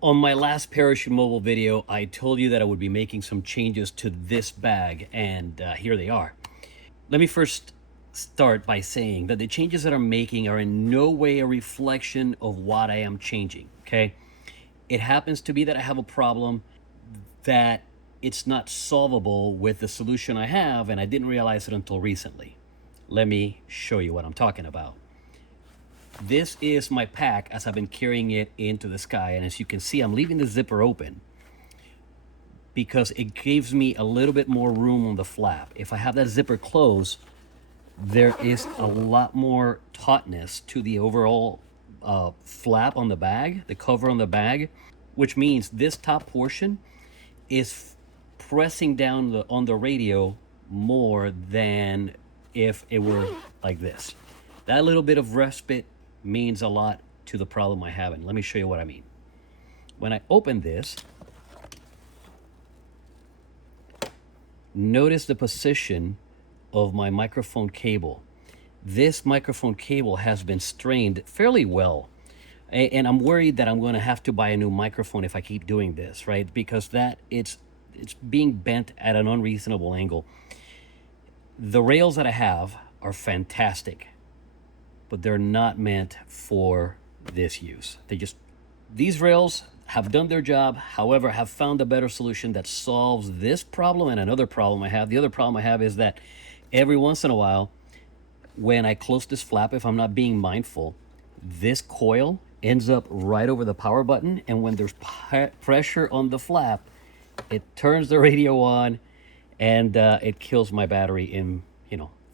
On my last Parachute Mobile video, I told you that I would be making some changes to this bag, and here they are. Let me first start by saying that the changes that I'm making are in no way a reflection of what I am changing, okay? It happens to be that I have a problem that it's not solvable with the solution I have, and I didn't realize it until recently. Let me show you what I'm talking about. This is my pack as I've been carrying it into the sky, and as you can see, I'm leaving the zipper open because it gives me a little bit more room on the flap. If I have that zipper closed, there is a lot more tautness to the overall flap on the bag, the cover on the bag, which means this top portion is pressing down on the radio more than if it were like this. That little bit of respite means a lot to the problem I have. And let me show you what I mean. When I open this, notice the position of my microphone cable. This microphone cable has been strained fairly well. And I'm worried that I'm going to have to buy a new microphone if I keep doing this, right? Because it's being bent at an unreasonable angle. The rails that I have are fantastic, but they're not meant for this use. These rails have done their job. However, have found a better solution that solves this problem and another problem I have. The other problem I have is that every once in a while, when I close this flap, if I'm not being mindful, this coil ends up right over the power button, and when there's pressure on the flap, it turns the radio on, and it kills my battery in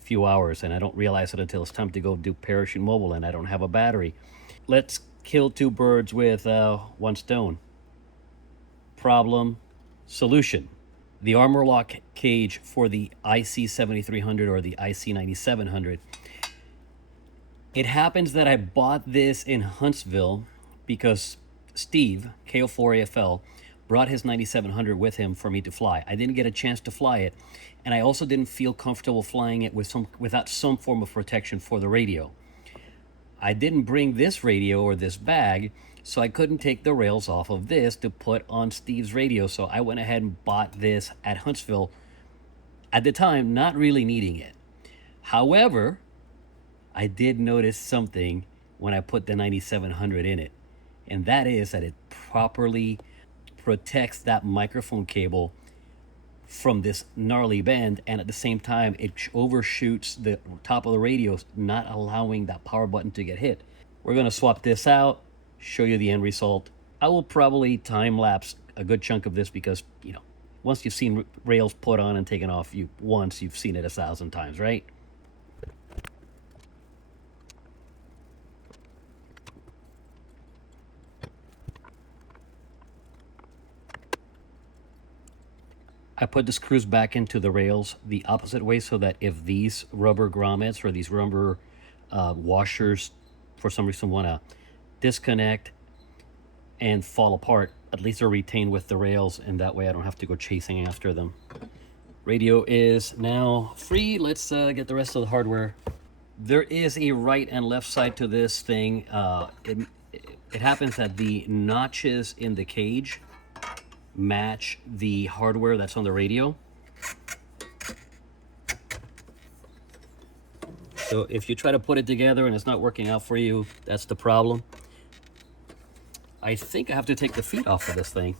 few hours, and I don't realize it until it's time to go do Parachute Mobile and I don't have a battery. Let's kill two birds with one stone. Problem, solution. The Armoloq cage for the IC-7300 or the IC-9700. It happens that I bought this in Huntsville because Steve, KO4AFL, brought his 9700 with him for me to fly. I didn't get a chance to fly it, and I also didn't feel comfortable flying it without some form of protection for the radio. I didn't bring this radio or this bag, so I couldn't take the rails off of this to put on Steve's radio, so I went ahead and bought this at Huntsville, at the time not really needing it. However, I did notice something when I put the 9700 in it, and that is that it properly protects that microphone cable from this gnarly bend, and at the same time it overshoots the top of the radio, not allowing that power button to get hit. We're going to swap this out, show you the end result. I will probably time lapse a good chunk of this because once you've seen rails put on and taken off once, you've seen it 1,000 times, right? I put the screws back into the rails the opposite way so that if these rubber grommets or these rubber washers for some reason want to disconnect and fall apart, at least they're retained with the rails, and that way I don't have to go chasing after them. Radio is now free. Let's get the rest of the hardware. There is a right and left side to this thing. It happens that the notches in the cage match the hardware that's on the radio. So if you try to put it together and it's not working out for you, that's the problem. I think I have to take the feet off of this thing.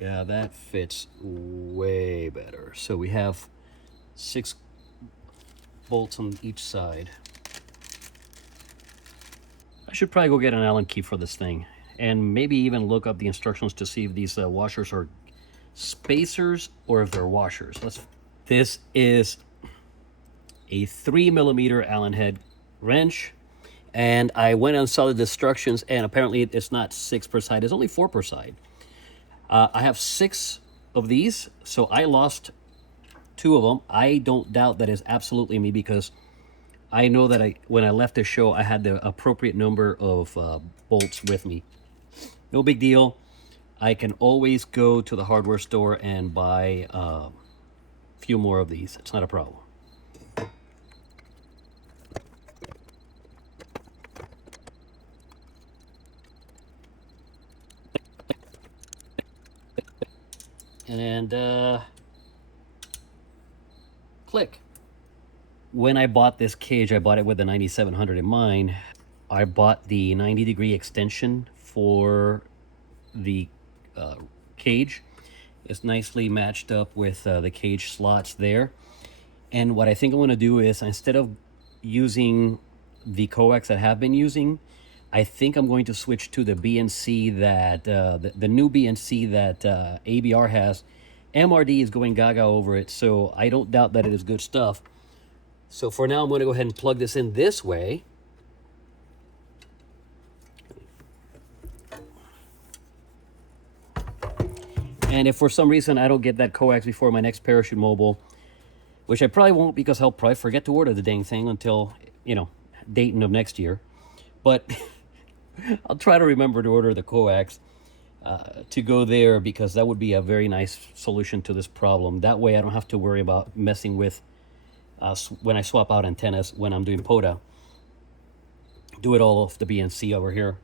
Yeah, that fits way better. So we have 6 bolts on each side. I should probably go get an Allen key for this thing and maybe even look up the instructions to see if these washers are spacers or if they're washers. This is a 3mm Allen head wrench, and I went and saw the instructions, and apparently it's not 6 per side, it's only 4 per side. I have 6 of these, so I lost 2 of them. I don't doubt that is absolutely me because I know that when I left the show, I had the appropriate number of bolts with me. No big deal. I can always go to the hardware store and buy a few more of these. It's not a problem. and click. When I bought this cage, I bought it with the 9700 in mind. I bought the 90-degree extension for the cage. It's nicely matched up with the cage slots there. And what I think I'm going to do is, instead of using the coax that I have been using, I think I'm going to switch to the BNC that, the new BNC that ABR has. MRD is going gaga over it, so I don't doubt that it is good stuff. So for now, I'm going to go ahead and plug this in this way. And if for some reason I don't get that coax before my next parachute mobile, which I probably won't, because I'll probably forget to order the dang thing until, you know, Dayton of next year. But I'll try to remember to order the coax to go there, because that would be a very nice solution to this problem. That way I don't have to worry about messing with when I swap out antennas when I'm doing POTA. Do it all off the BNC over here.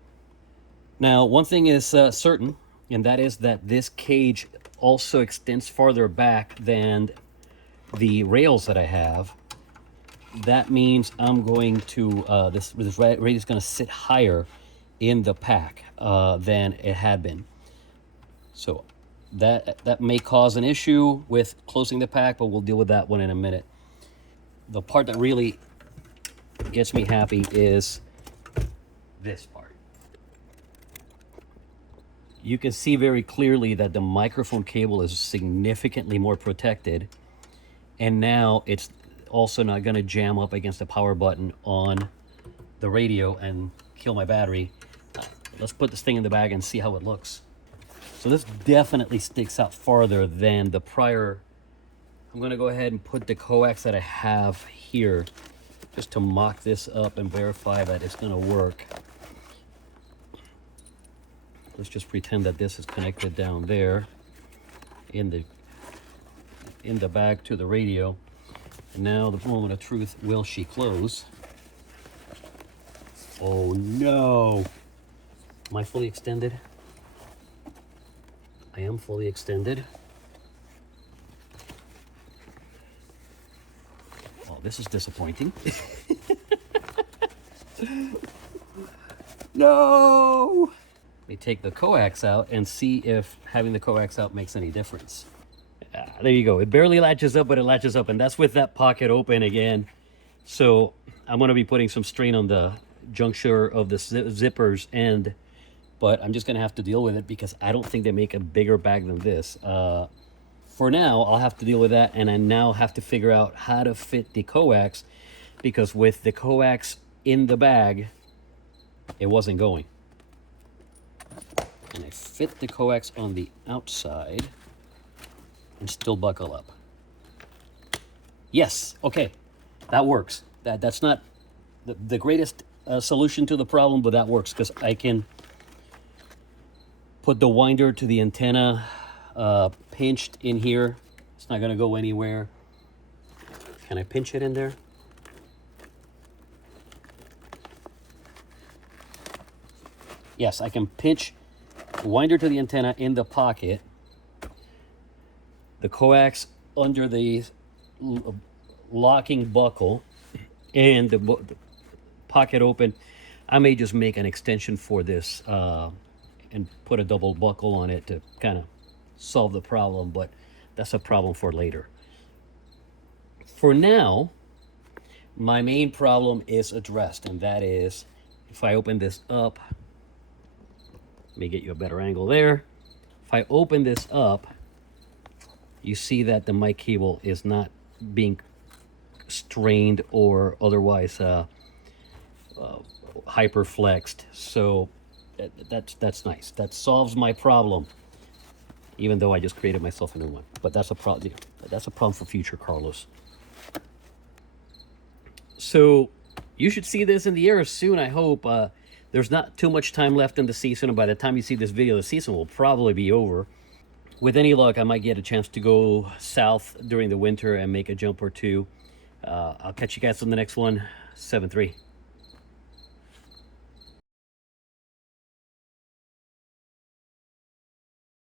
Now, one thing is certain, and that is that this cage also extends farther back than the rails that I have. That means I'm going to, this rate is going to sit higher in the pack than it had been. So that may cause an issue with closing the pack, but we'll deal with that one in a minute. The part that really gets me happy is this part. You can see very clearly that the microphone cable is significantly more protected, and now it's also not going to jam up against the power button on the radio and kill my battery. Let's put this thing in the bag and see how it looks. So this definitely sticks out farther than the prior. I'm going to go ahead and put the coax that I have here just to mock this up and verify that it's going to work. Let's just pretend that this is connected down there in the bag to the radio. And now the moment of truth, will she close? Oh no! Am I fully extended? I am fully extended. Oh, this is disappointing. No! Let me take the coax out and see if having the coax out makes any difference. There you go. It barely latches up, but it latches up, and that's with that pocket open again. So I'm going to be putting some strain on the juncture of the zipper's end, but I'm just going to have to deal with it because I don't think they make a bigger bag than this. For now, I'll have to deal with that, and I now have to figure out how to fit the coax, because with the coax in the bag, it wasn't going. And I fit the coax on the outside and still buckle up. Yes, okay, that works. That's not the greatest solution to the problem, but that works because I can put the winder to the antenna pinched in here. It's not going to go anywhere. Can I pinch it in there? Yes, I can pinch the winder to the antenna in the pocket, the coax under the locking buckle, and the pocket open. I may just make an extension for this and put a double buckle on it to kind of solve the problem, but that's a problem for later. For now, my main problem is addressed, and that is if I open this up, let me get you a better angle there. If I open this up, you see that the mic cable is not being strained or otherwise hyper flexed. So that's nice. That solves my problem, even though I just created myself a new one. But that's a problem. That's a problem for future Carlos. So you should see this in the air soon, I hope. There's not too much time left in the season, and by the time you see this video, the season will probably be over. With any luck, I might get a chance to go south during the winter and make a jump or two. I'll catch you guys on the next one. 7-3.